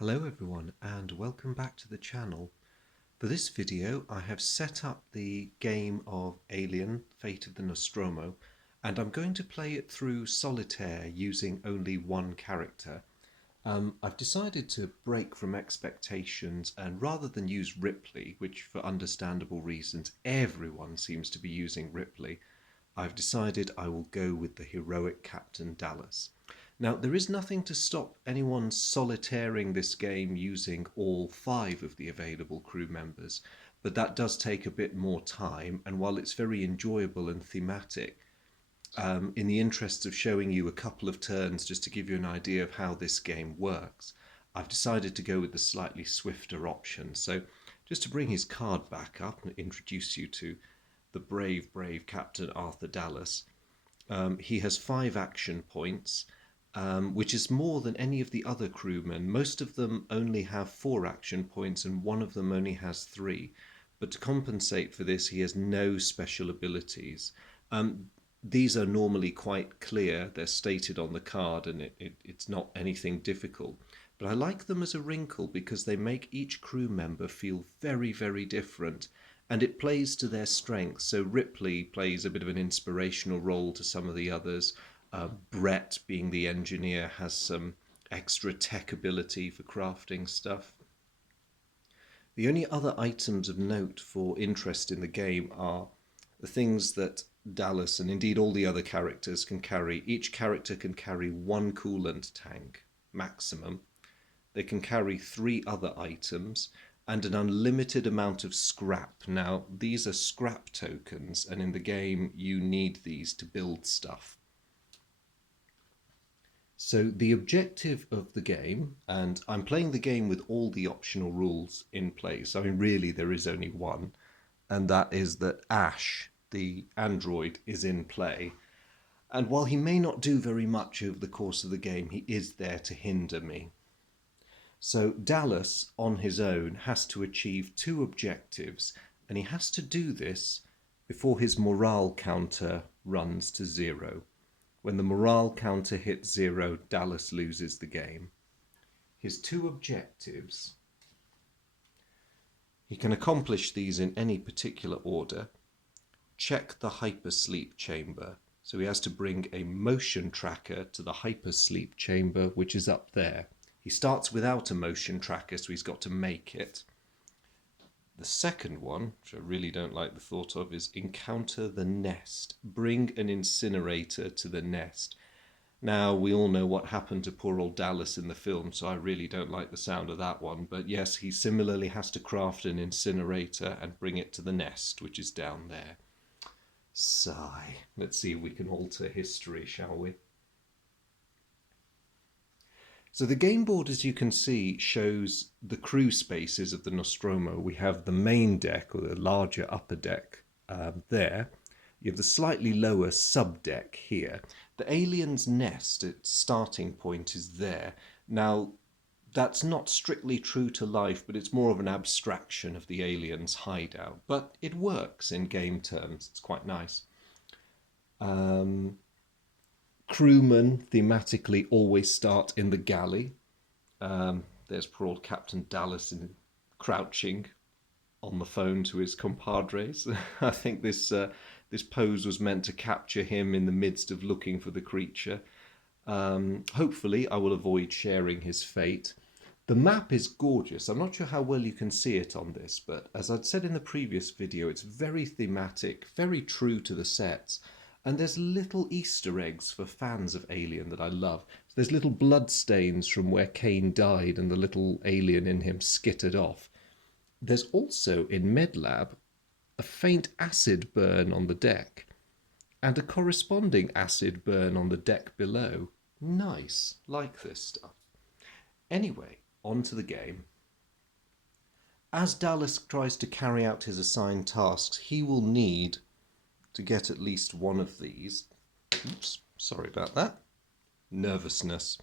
Hello everyone and welcome back to the channel. For this video I have set up the game of Alien, Fate of the Nostromo, and I'm going to play it through solitaire using only one character. I've decided to break from expectations and rather than use Ripley, which for understandable reasons everyone seems to be using Ripley, I've decided I will go with the heroic Captain Dallas. Now, there is nothing to stop anyone solitairing this game using all 5 of the available crew members, but that does take a bit more time, and while it's very enjoyable and thematic, in the interests of showing you a couple of turns just to give you an idea of how this game works, I've decided to go with the slightly swifter option. So just to bring his card back up and introduce you to the brave, brave Captain Arthur Dallas. He has 5 action points, which is more than any of the other crewmen. Most of them only have 4 action points and one of them only has 3. But to compensate for this, he has no special abilities. These are normally quite clear. They're stated on the card and it's not anything difficult. But I like them as a wrinkle because they make each crew member feel very, very different. And it plays to their strengths. So Ripley plays a bit of an inspirational role to some of the others. Brett, being the engineer, has some extra tech ability for crafting stuff. The only other items of note for interest in the game are the things that Dallas and indeed all the other characters can carry. Each character can carry 1 coolant tank maximum. They can carry 3 other items and an unlimited amount of scrap. Now, these are scrap tokens, and in the game you need these to build stuff. So the objective of the game, and I'm playing the game with all the optional rules in place. I mean, really, there is only one, and that is that Ash, the android, is in play. And while he may not do very much over the course of the game, he is there to hinder me. So Dallas, on his own, has to achieve 2 objectives, and he has to do this before his morale counter runs to 0. When the morale counter hits 0, Dallas loses the game. His 2 objectives, he can accomplish these in any particular order. Check the hypersleep chamber. So he has to bring a motion tracker to the hypersleep chamber, which is up there. He starts without a motion tracker, so he's got to make it. The second one, which I really don't like the thought of, is encounter the nest. Bring an incinerator to the nest. Now, we all know what happened to poor old Dallas in the film, so I really don't like the sound of that one. But yes, he similarly has to craft an incinerator and bring it to the nest, which is down there. Sigh. Let's see if we can alter history, shall we? So the game board, as you can see, shows the crew spaces of the Nostromo. We have the main deck, or the larger upper deck, there. You have the slightly lower subdeck here. The alien's nest, its starting point, is there. Now, that's not strictly true to life, but it's more of an abstraction of the alien's hideout. But it works in game terms. It's quite nice. Crewmen thematically always start in the galley. There's poor old Captain Dallas crouching on the phone to his compadres. I think this pose was meant to capture him in the midst of looking for the creature. Hopefully I will avoid sharing his fate. The map is gorgeous. I'm not sure how well you can see it on this, but as I'd said in the previous video, it's very thematic, very true to the sets. And there's little Easter eggs for fans of Alien that I love. There's little blood stains from where Kane died and the little alien in him skittered off. There's also, in MedLab, a faint acid burn on the deck and a corresponding acid burn on the deck below. Nice. Like this stuff. Anyway, on to the game. As Dallas tries to carry out his assigned tasks, he will need to get at least one of these. Oops, sorry about that. Nervousness.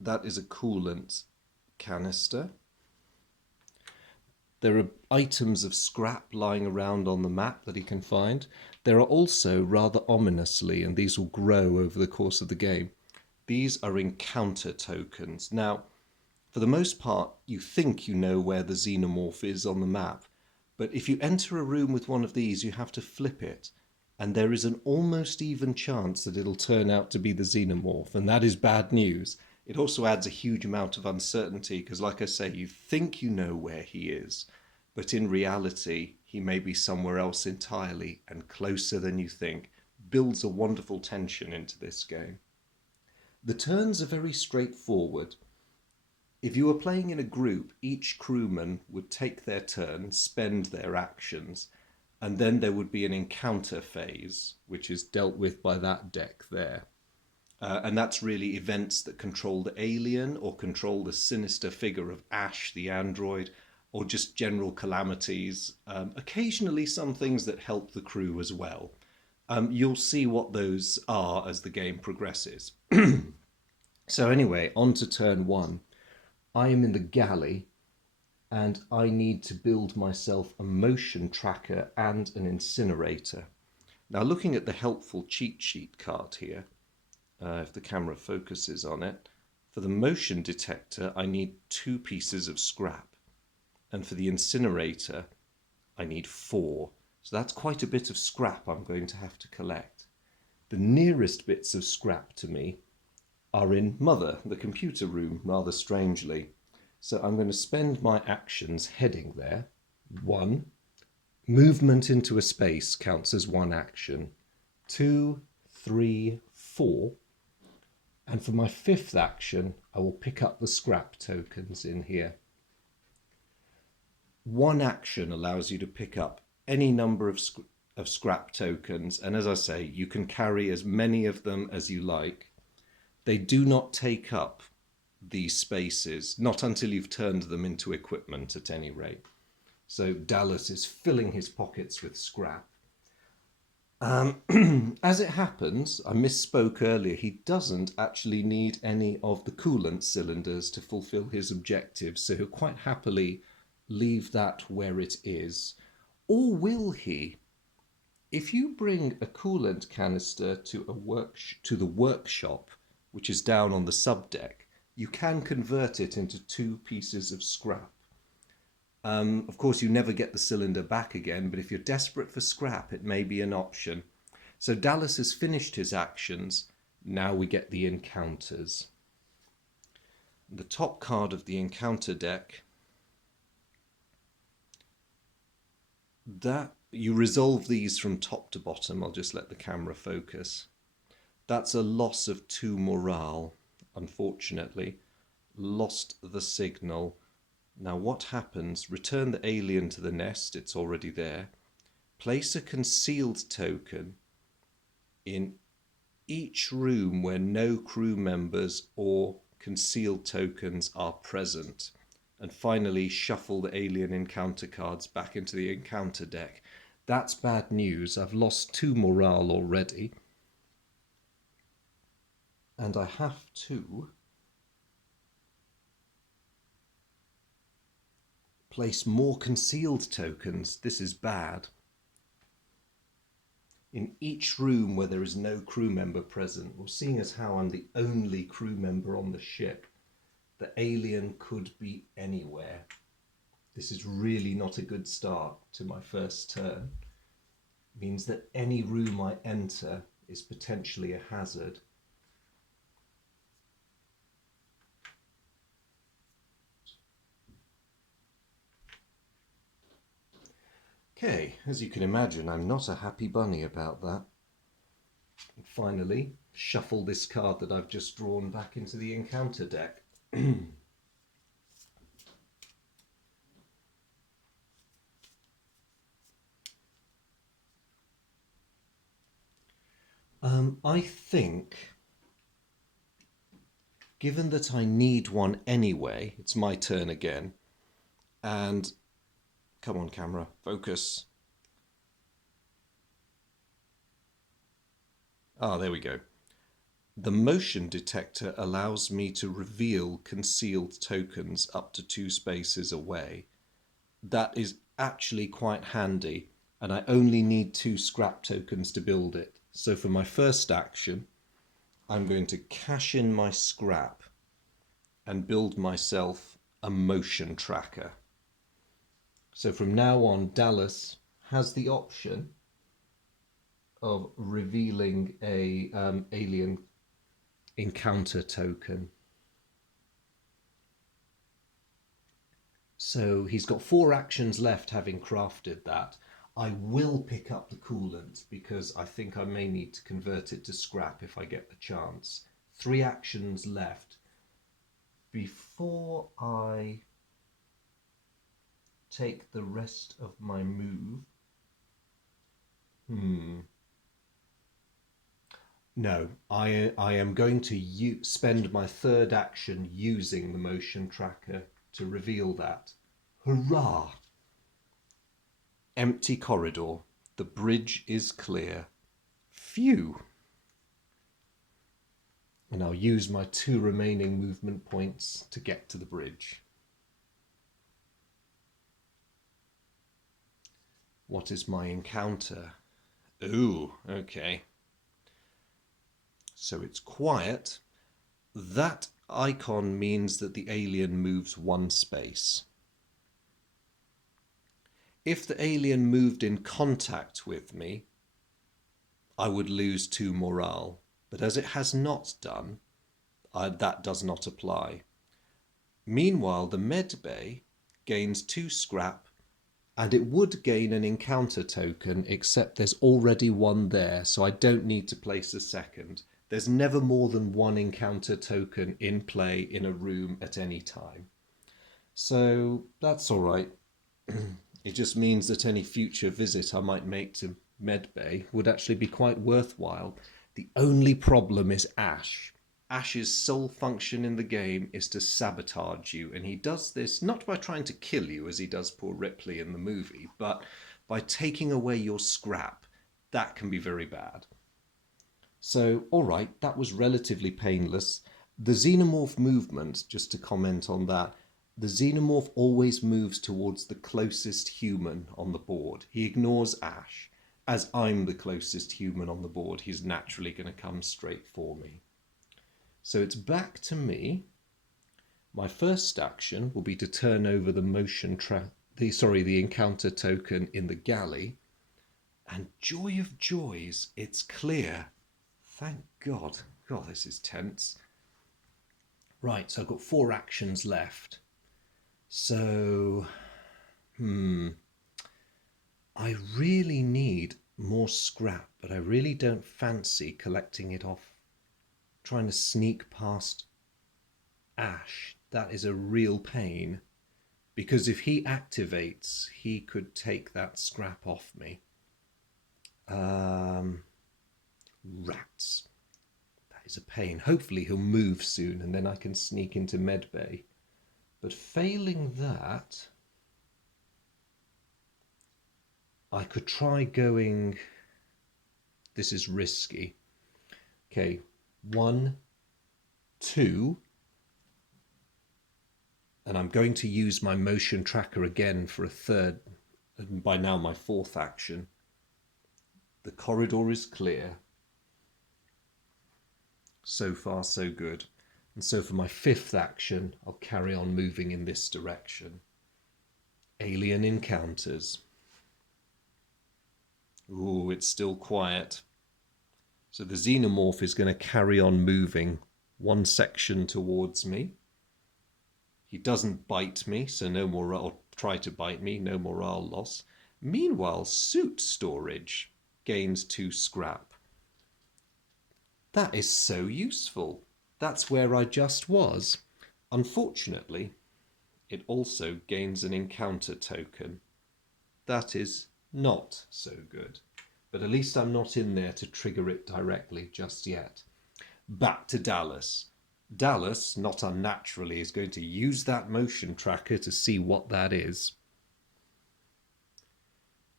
That is a coolant canister. There are items of scrap lying around on the map that he can find. There are also, rather ominously, and these will grow over the course of the game, these are encounter tokens. Now, For the most part, you think you know where the xenomorph is on the map, but if you enter a room with one of these, you have to flip it, and there is an almost even chance that it'll turn out to be the xenomorph, and that is bad news. It also adds a huge amount of uncertainty because, like I say, you think you know where he is, but in reality, he may be somewhere else entirely and closer than you think. Builds a wonderful tension into this game. The turns are very straightforward. If you were playing in a group, each crewman would take their turn, spend their actions, and then there would be an encounter phase, which is dealt with by that deck there. And that's really events that control the alien or control the sinister figure of Ash, the android, or just general calamities. Occasionally some things that help the crew as well. You'll see what those are as the game progresses. So anyway, on to turn one. I am in the galley and I need to build myself a motion tracker and an incinerator. Now, looking at the helpful cheat sheet card here, if the camera focuses on it, for the motion detector I need 2 pieces of scrap, and for the incinerator I need 4. So that's quite a bit of scrap I'm going to have to collect. The nearest bits of scrap to me are in Mother, the computer room, rather strangely. So I'm going to spend my actions heading there. 1. Movement into a space counts as 1 action. 2, 3, 4. And for my 5th action, I will pick up the scrap tokens in here. 1 action allows you to pick up any number of scrap tokens, and as I say, you can carry as many of them as you like. They do not take up these spaces, not until you've turned them into equipment at any rate. So Dallas is filling his pockets with scrap. As it happens, I misspoke earlier, he doesn't actually need any of the coolant cylinders to fulfill his objectives, so he'll quite happily leave that where it is. Or will he? If you bring a coolant canister to the workshop, which is down on the subdeck, you can convert it into 2 pieces of scrap. Of course, you never get the cylinder back again, but if you're desperate for scrap, it may be an option. So Dallas has finished his actions. Now we get the encounters. The top card of the encounter deck, that you resolve these from top to bottom. I'll just let the camera focus. That's a loss of 2 morale, unfortunately. Lost the signal. Now what happens? Return the alien to the nest, it's already there. Place a concealed token in each room where no crew members or concealed tokens are present. And finally, shuffle the alien encounter cards back into the encounter deck. That's bad news. I've lost 2 morale already. And I have to place more concealed tokens. This is bad. In each room where there is no crew member present, well, seeing as how I'm the only crew member on the ship, the alien could be anywhere. This is really not a good start to my first turn. It means that any room I enter is potentially a hazard. Okay, as you can imagine, I'm not a happy bunny about that. And finally, shuffle this card that I've just drawn back into the encounter deck. I think, given that I need one anyway, it's my turn again, and come on camera, focus. Ah, there we go. The motion detector allows me to reveal concealed tokens up to 2 spaces away. That is actually quite handy, and I only need 2 scrap tokens to build it. So for my first action, I'm going to cash in my scrap and build myself a motion tracker. So from now on, Dallas has the option of revealing a alien encounter token. So he's got 4 actions left having crafted that. I will pick up the coolant because I think I may need to convert it to scrap if I get the chance. 3 actions left. Before I take the rest of my move... No, I am going to spend my 3rd action using the motion tracker to reveal that. Hurrah! Empty corridor. The bridge is clear. Phew! And I'll use my 2 remaining movement points to get to the bridge. What is my encounter? Ooh, okay. So it's quiet. That icon means that the alien moves 1 space. If the alien moved in contact with me, I would lose 2 morale. But as it has not done, that does not apply. Meanwhile, the med bay gains 2 scrap, and it would gain an encounter token, except there's already 1 there, so I don't need to place a second. There's never more than 1 encounter token in play in a room at any time. So that's all right. It just means that any future visit I might make to Medbay would actually be quite worthwhile. The only problem is Ash. Ash's sole function in the game is to sabotage you, and he does this not by trying to kill you as he does poor Ripley in the movie, but by taking away your scrap. That can be very bad. So, all right, that was relatively painless. The Xenomorph movement, just to comment on that, the Xenomorph always moves towards the closest human on the board. He ignores Ash. As I'm the closest human on the board, he's naturally going to come straight for me. So it's back to me. My first action will be to turn over the the encounter token in the galley. And joy of joys, it's clear. Thank God. God, this is tense. Right, so I've got 4 actions left. So, I really need more scrap, but I really don't fancy collecting it off, trying to sneak past Ash. That is a real pain, because if he activates, he could take that scrap off me. Rats. That is a pain. Hopefully he'll move soon and then I can sneak into Medbay. But failing that, I could try going... This is risky. Okay, 1, 2. And I'm going to use my motion tracker again for a 3rd, and by now my 4th action. The corridor is clear. So far, so good. And so for my 5th action, I'll carry on moving in this direction. Alien encounters. Ooh, it's still quiet. So the Xenomorph is going to carry on moving 1 section towards me. He doesn't bite me, so no morale, or try to bite me, no morale loss. Meanwhile, suit storage gains 2 scrap. That is so useful. That's where I just was. Unfortunately, it also gains an encounter token. That is not so good. But at least I'm not in there to trigger it directly just yet. Back to Dallas. Dallas, not unnaturally, is going to use that motion tracker to see what that is.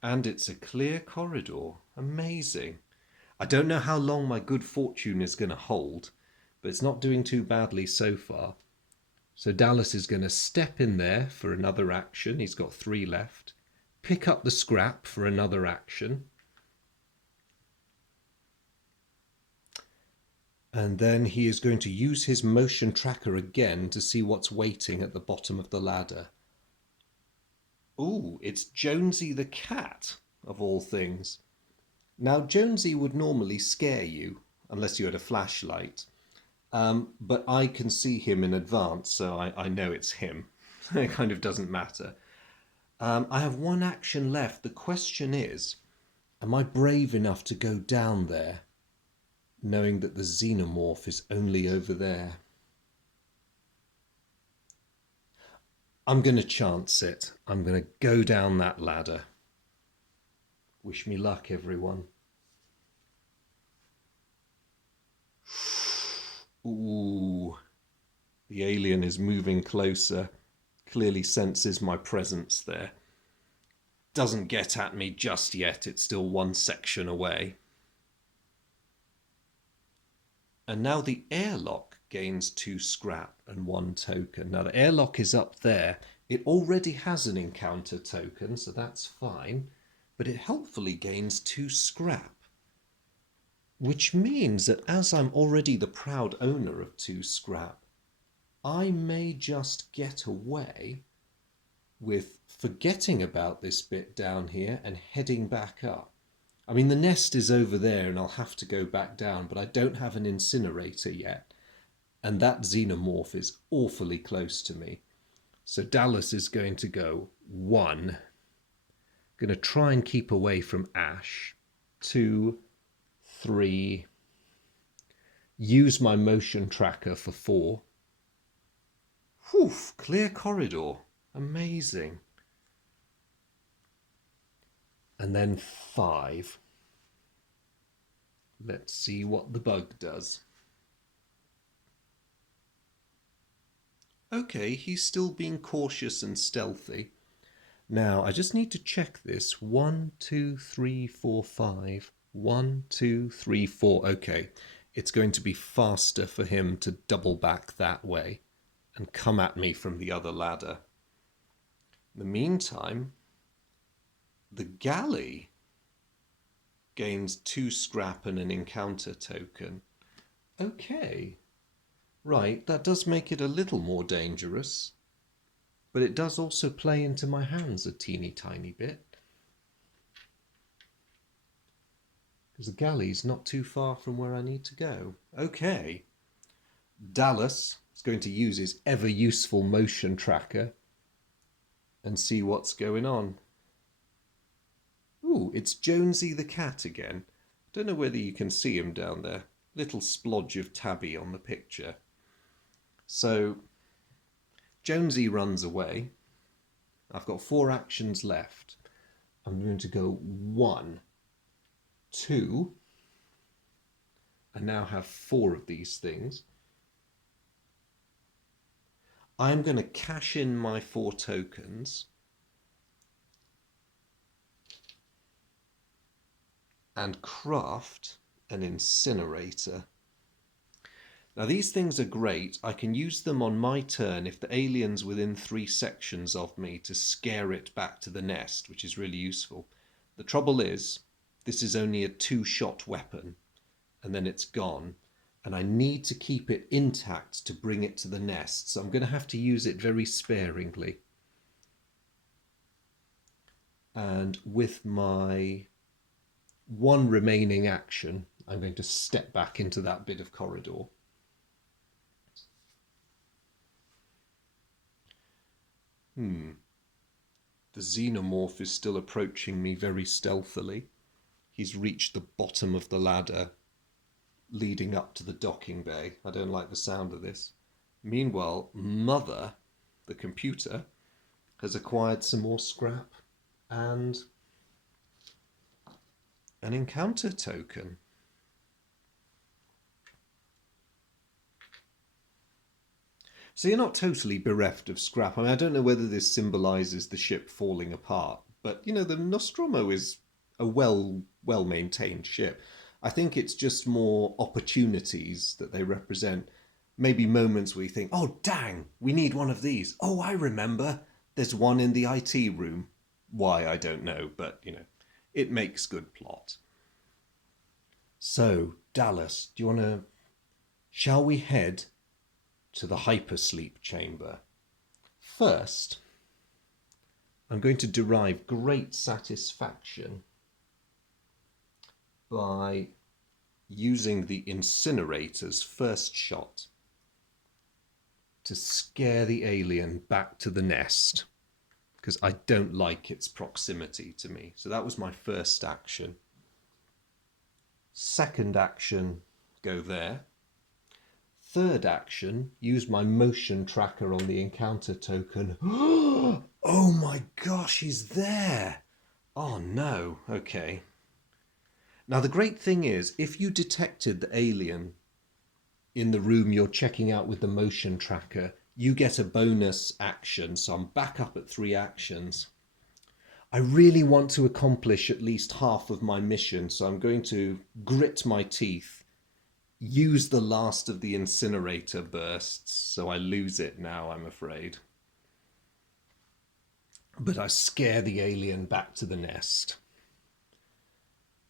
And it's a clear corridor. Amazing. I don't know how long my good fortune is going to hold, but it's not doing too badly so far. So Dallas is going to step in there for another action. He's got 3 left. Pick up the scrap for another action. And then he is going to use his motion tracker again to see what's waiting at the bottom of the ladder. Ooh, it's Jonesy the cat, of all things. Now, Jonesy would normally scare you, unless you had a flashlight. But I can see him in advance, so I know it's him. It kind of doesn't matter. I have one action left. The question is, am I brave enough to go down there, knowing that the Xenomorph is only over there? I'm going to chance it. I'm going to go down that ladder. Wish me luck, everyone. Ooh, the alien is moving closer. Clearly senses my presence there. Doesn't get at me just yet. It's still one section away. And now the airlock gains 2 scrap and 1 token. Now the airlock is up there. It already has an encounter token, so that's fine. But it helpfully gains 2 scrap. Which means that as I'm already the proud owner of 2 scrap, I may just get away with forgetting about this bit down here and heading back up. I mean, the nest is over there and I'll have to go back down, but I don't have an incinerator yet. And that Xenomorph is awfully close to me. So Dallas is going to go 1. Going to try and keep away from Ash. 2, 3. Use my motion tracker for 4. Whew, clear corridor. Amazing. And then 5. Let's see what the bug does. Okay, he's still being cautious and stealthy. Now, I just need to check this. 1, 2, 3, 4, 5. 1, 2, 3, 4. Okay, it's going to be faster for him to double back that way and come at me from the other ladder. In the meantime, the galley gains 2 scrap and an encounter token. Okay, right, that does make it a little more dangerous, but it does also play into my hands a teeny tiny bit. Because the galley's not too far from where I need to go. Okay, Dallas is going to use his ever useful motion tracker and see what's going on. Ooh, it's Jonesy the cat again. Don't know whether you can see him down there. Little splodge of tabby on the picture. So, Jonesy runs away. I've got 4 actions left. I'm going to go 1, 2. I now have 4 of these things. I'm going to cash in my 4 tokens and craft an incinerator. Now these things are great. I can use them on my turn if the alien's within 3 sections of me to scare it back to the nest, which is really useful. The trouble is, this is only a 2-shot weapon, and then it's gone. And I need to keep it intact to bring it to the nest, so I'm going to have to use it very sparingly. And with my 1 remaining action, I'm going to step back into that bit of corridor. The Xenomorph is still approaching me very stealthily. He's reached the bottom of the ladder leading up to the docking bay. I don't like the sound of this. Meanwhile, Mother, the computer, has acquired some more scrap and an encounter token. So you're not totally bereft of scrap. I mean, I don't know whether this symbolises the ship falling apart, but, you know, the Nostromo is a well-maintained ship. I think it's just more opportunities that they represent. Maybe moments where you think, oh, dang, we need one of these. Oh, I remember. There's one in the IT room. Why, I don't know, but, you know, it makes good plot. So, Dallas, do you want to Shall we head to the hypersleep chamber? First, I'm going to derive great satisfaction by using the incinerator's first shot to scare the alien back to the nest, because I don't like its proximity to me. So that was my first action. Second action, go there. Third action, use my motion tracker on the encounter token. Oh my gosh, he's there. Oh no, okay. Now the great thing is, if you detected the alien in the room you're checking out with the motion tracker, you get a bonus action. So I'm back up at 3 actions. I really want to accomplish at least half of my mission, so I'm going to grit my teeth, use the last of the incinerator bursts, so I lose it now, I'm afraid. But I scare the alien back to the nest.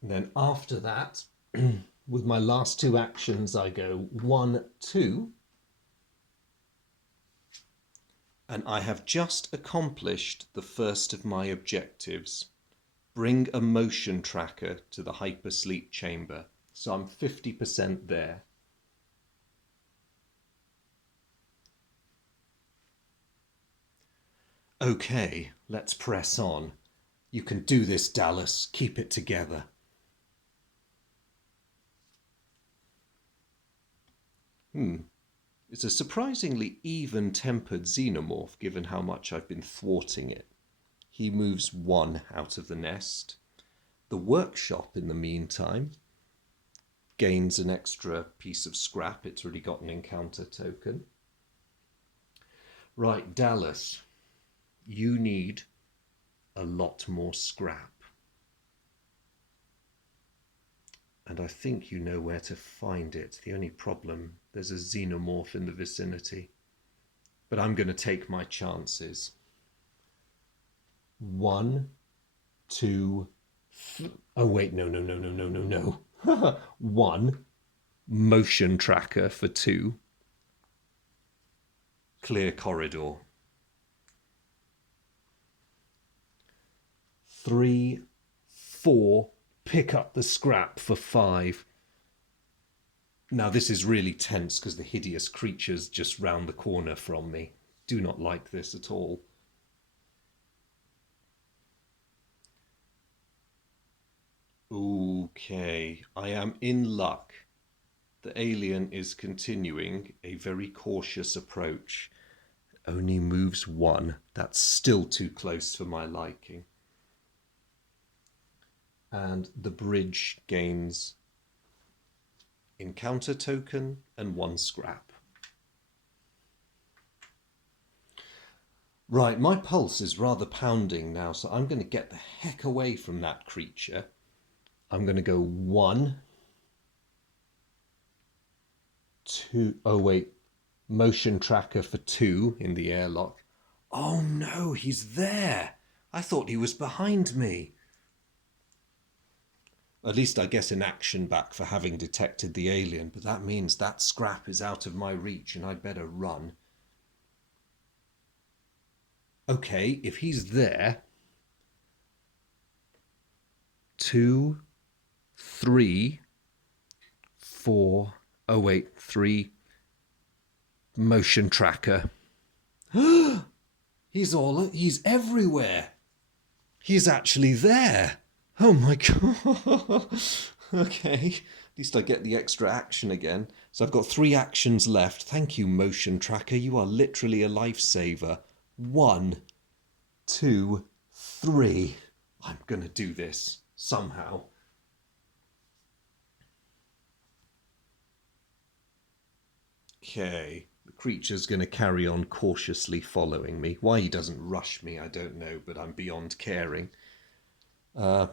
And then after that, with my last 2 actions, I go 1, 2. And I have just accomplished the first of my objectives. Bring a motion tracker to the hypersleep chamber. So I'm 50% there. Okay, let's press on. You can do this, Dallas. Keep it together. It's a surprisingly even-tempered xenomorph, given how much I've been thwarting it. He moves 1 out of the nest. The workshop, in the meantime, gains an extra piece of scrap. It's already got an encounter token. Right, Dallas, you need a lot more scrap. And I think you know where to find it. The only problem, there's a xenomorph in the vicinity. But I'm going to take my chances. 1, 2, oh wait, no. 1, motion tracker for 2. Clear corridor. 3, 4, pick up the scrap for 5. Now this is really tense because the hideous creature's just round the corner from me. Do not like this at all. Okay, I am in luck. The alien is continuing a very cautious approach. Only moves 1. That's still too close for my liking. And the bridge gains encounter token and 1 scrap. Right, my pulse is rather pounding now, so I'm going to get the heck away from that creature. I'm going to go 1, 2, oh wait, motion tracker for 2 in the airlock. Oh no, he's there. I thought he was behind me. At least I get an action back for having detected the alien, but that means that scrap is out of my reach and I'd better run. Okay, if he's there, 2, 3, 4, oh wait, 3, motion tracker. He's everywhere. He's actually there. Oh my god. Okay, at least I get the extra action again. So I've got 3 actions left. Thank you, motion tracker. You are literally a lifesaver. 1, 2, 3. I'm gonna do this somehow. Okay, the creature's gonna carry on cautiously following me. Why he doesn't rush me, I don't know, but I'm beyond caring.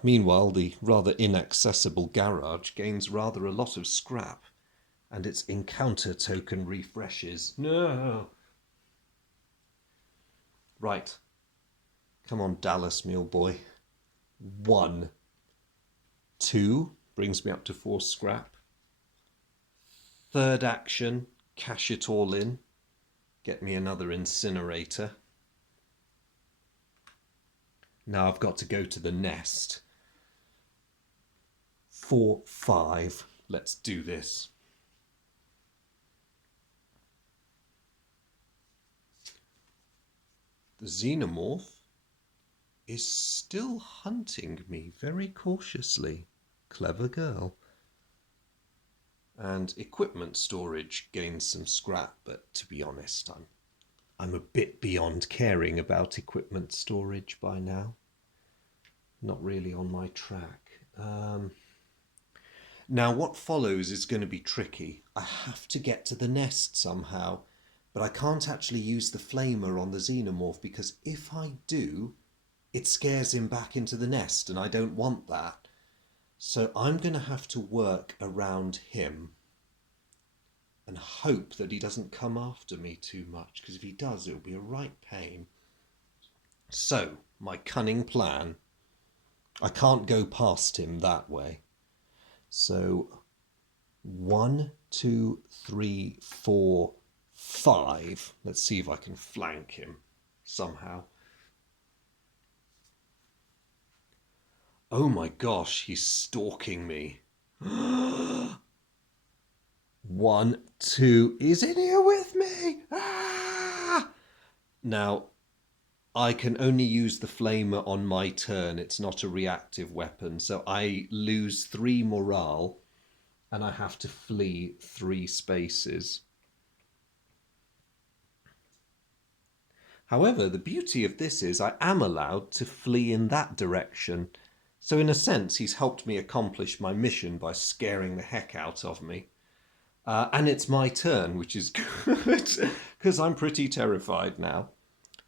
Meanwhile, the rather inaccessible garage gains rather a lot of scrap, and its encounter token refreshes. No! Right. Come on, Dallas, me old boy. 1, 2, brings me up to 4 scrap. Third action, cash it all in. Get me another incinerator. Now I've got to go to the nest. 4, 5. Let's do this. The Xenomorph is still hunting me very cautiously. Clever girl. And equipment storage gains some scrap, but to be honest, I'm a bit beyond caring about equipment storage by now. Not really on my track. Now what follows is going to be tricky. I have to get to the nest somehow, but I can't actually use the flamer on the Xenomorph because if I do, it scares him back into the nest and I don't want that. So I'm going to have to work around him and hope that he doesn't come after me too much, because if he does, it'll be a right pain. So, my cunning plan. I can't go past him that way. So, 1, 2, 3, 4, 5. Let's see if I can flank him somehow. Oh my gosh, he's stalking me. 1, 2, he's in here with me! Ah! Now, I can only use the flamer on my turn. It's not a reactive weapon, so I lose 3 morale and I have to flee 3 spaces. However, the beauty of this is I am allowed to flee in that direction. So in a sense, he's helped me accomplish my mission by scaring the heck out of me. And it's my turn, which is good, because I'm pretty terrified now.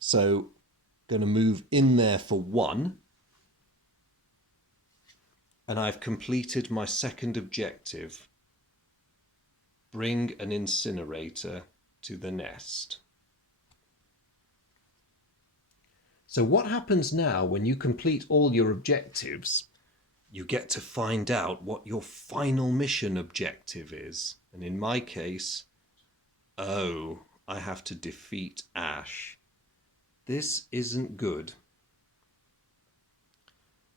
So, going to move in there for 1. And I've completed my second objective. Bring an incinerator to the nest. So what happens now when you complete all your objectives? You get to find out what your final mission objective is. And in my case, I have to defeat Ash. This isn't good.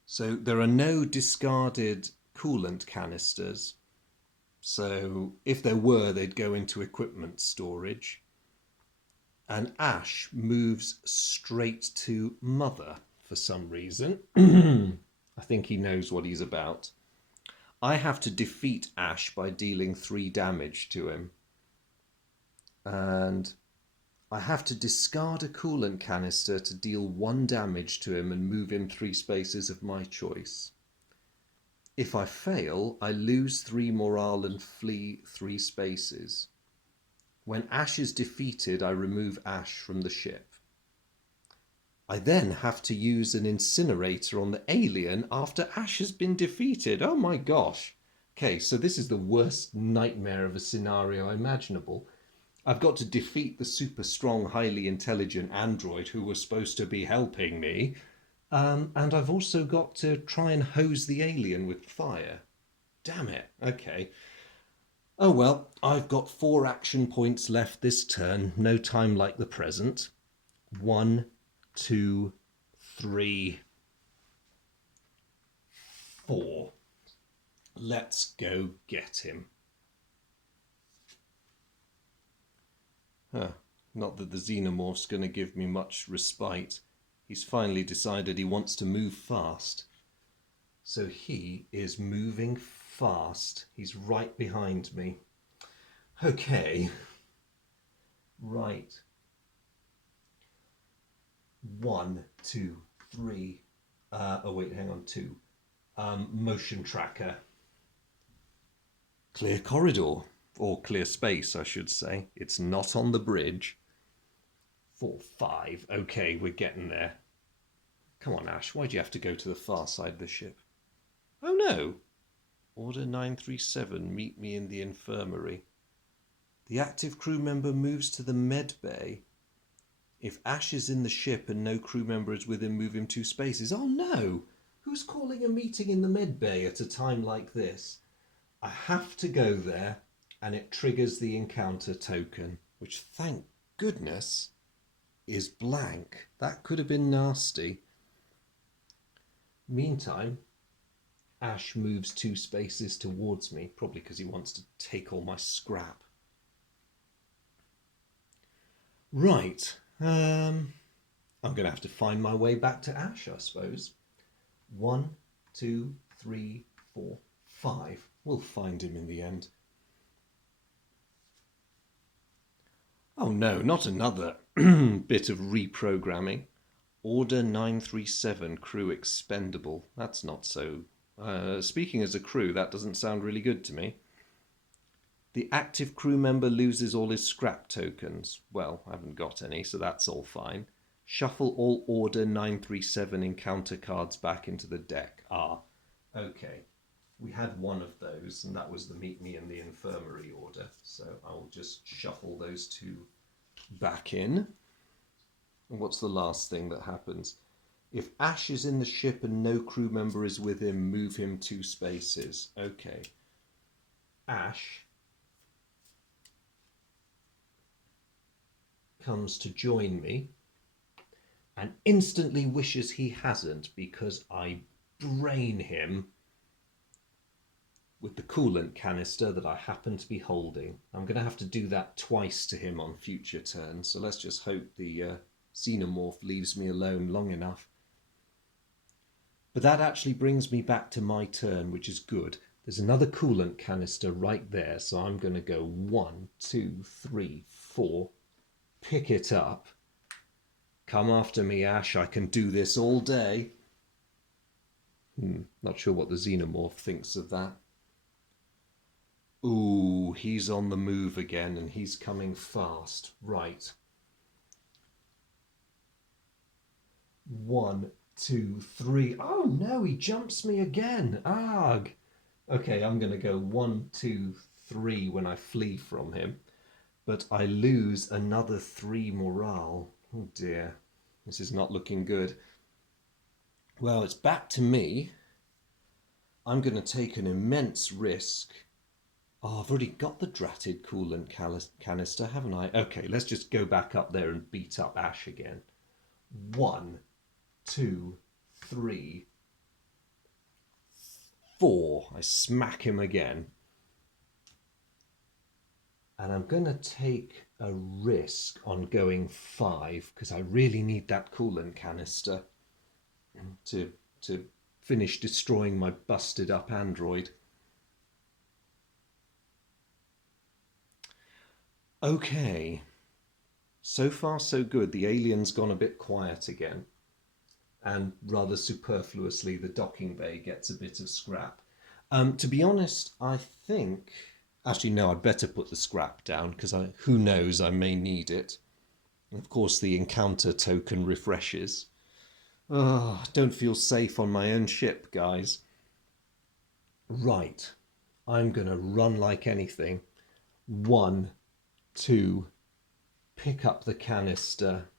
So there are no discarded coolant canisters. So if there were, they'd go into equipment storage. And Ash moves straight to Mother for some reason. I think he knows what he's about. I have to defeat Ash by dealing 3 damage to him. And I have to discard a coolant canister to deal 1 damage to him and move him 3 spaces of my choice. If I fail, I lose 3 morale and flee 3 spaces. When Ash is defeated, I remove Ash from the ship. I then have to use an incinerator on the alien after Ash has been defeated. Oh my gosh. Okay, so this is the worst nightmare of a scenario imaginable. I've got to defeat the super strong, highly intelligent android who was supposed to be helping me. And I've also got to try and hose the alien with fire. Damn it. Okay. Oh well, I've got 4 action points left this turn. No time like the present. 1, 2, 3, 4. Let's go get him. Not that the Xenomorph's going to give me much respite. He's finally decided he wants to move fast. So he is moving fast. He's right behind me. Okay. Right. 1, 2, 3. Oh wait, hang on, 2. Motion tracker. Clear corridor. Or clear space, I should say. It's not on the bridge. 4, 5. Okay, we're getting there. Come on, Ash. Why do you have to go to the far side of the ship? Oh no. Order 937. Meet me in the infirmary. The active crew member moves to the med bay. If Ash is in the ship and no crew member is with him, move him 2 spaces. Oh no! Who's calling a meeting in the med bay at a time like this? I have to go there. and it triggers the encounter token, which thank goodness is blank. That could have been nasty. Meantime, Ash moves 2 spaces towards me, probably because he wants to take all my scrap. Right, I'm going to have to find my way back to Ash, I suppose. 1, 2, 3, 4, 5. We'll find him in the end. Oh no, not another bit of reprogramming. Order 937, crew expendable. That's not so... speaking as a crew, that doesn't sound really good to me. The active crew member loses all his scrap tokens. Well, I haven't got any, so that's all fine. Shuffle all Order 937 encounter cards back into the deck. Ah, okay. We had one of those, and that was the Meet Me in the Infirmary order. So I'll just shuffle those 2 back in. And what's the last thing that happens? If Ash is in the ship and no crew member is with him, move him 2 spaces. Okay. Ash comes to join me and instantly wishes he hasn't, because I brain him with the coolant canister that I happen to be holding. I'm going to have to do that twice to him on future turns, so let's just hope the Xenomorph leaves me alone long enough. But that actually brings me back to my turn, which is good. There's another coolant canister right there, so I'm going to go 1, 2, 3, 4, pick it up. Come after me, Ash, I can do this all day. Not sure what the Xenomorph thinks of that. Ooh, he's on the move again, and he's coming fast. Right. 1, 2, 3. Oh no, he jumps me again. Arg. Okay, I'm going to go 1, 2, 3 when I flee from him. But I lose another 3 morale. Oh dear, this is not looking good. Well, it's back to me. I'm going to take an immense risk. Oh, I've already got the dratted coolant canister, haven't I? Okay, let's just go back up there and beat up Ash again. 1, 2, 3, 4. I smack him again. And I'm going to take a risk on going 5, because I really need that coolant canister to finish destroying my busted up android. Okay, so far so good. The alien's gone a bit quiet again, and rather superfluously the docking bay gets a bit of scrap. To be honest, I think... Actually, no, I'd better put the scrap down, because who knows, I may need it. And of course, the encounter token refreshes. Oh, don't feel safe on my own ship, guys. Right, I'm going to run like anything. 1, 2, pick up the canister.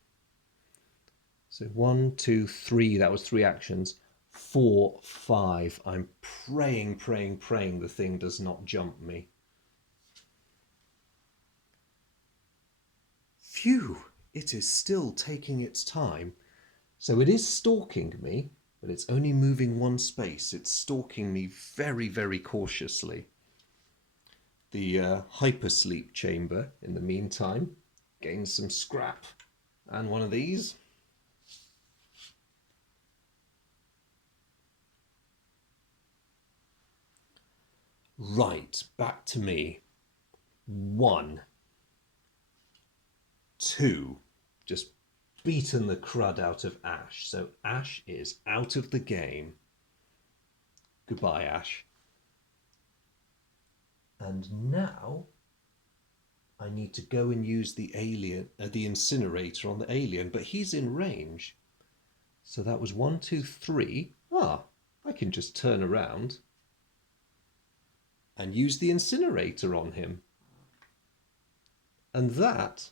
So 1, 2, 3, that was 3 actions. 4, 5, I'm praying the thing does not jump me. Phew, it is still taking its time. So it is stalking me, but it's only moving 1 space. It's stalking me very cautiously. The hypersleep chamber, in the meantime, gains some scrap. And one of these. Right, back to me. 1, 2, just beaten the crud out of Ash. So Ash is out of the game. Goodbye, Ash. And now I need to go and use the incinerator on the alien, but he's in range. So that was 1, 2, 3. Ah, I can just turn around and use the incinerator on him. And that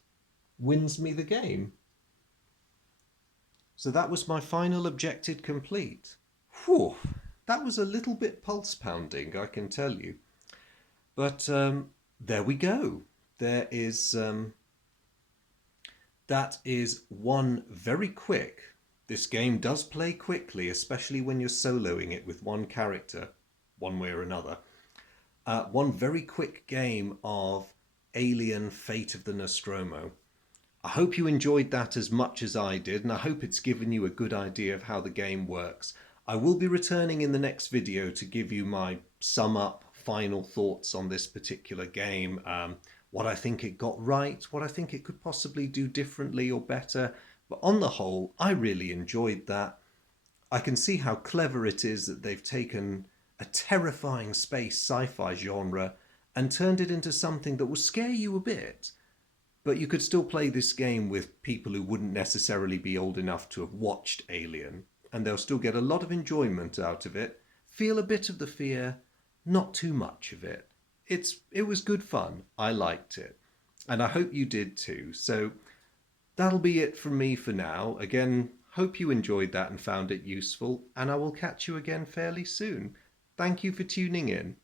wins me the game. So that was my final objective complete. Whew, that was a little bit pulse pounding, I can tell you. But there we go. There is that is one very quick. This game does play quickly, especially when you're soloing it with one character, one way or another. One very quick game of Alien Fate of the Nostromo. I hope you enjoyed that as much as I did, and I hope it's given you a good idea of how the game works. I will be returning in the next video to give you my sum up, final thoughts on this particular game, what I think it got right, what I think it could possibly do differently or better. But on the whole, I really enjoyed that. I can see how clever it is that they've taken a terrifying space sci-fi genre and turned it into something that will scare you a bit, but you could still play this game with people who wouldn't necessarily be old enough to have watched Alien, and they'll still get a lot of enjoyment out of it, feel a bit of the fear, not too much of it. It was good fun. I liked it. And I hope you did too. So that'll be it from me for now. Again, hope you enjoyed that and found it useful, and I will catch you again fairly soon. Thank you for tuning in.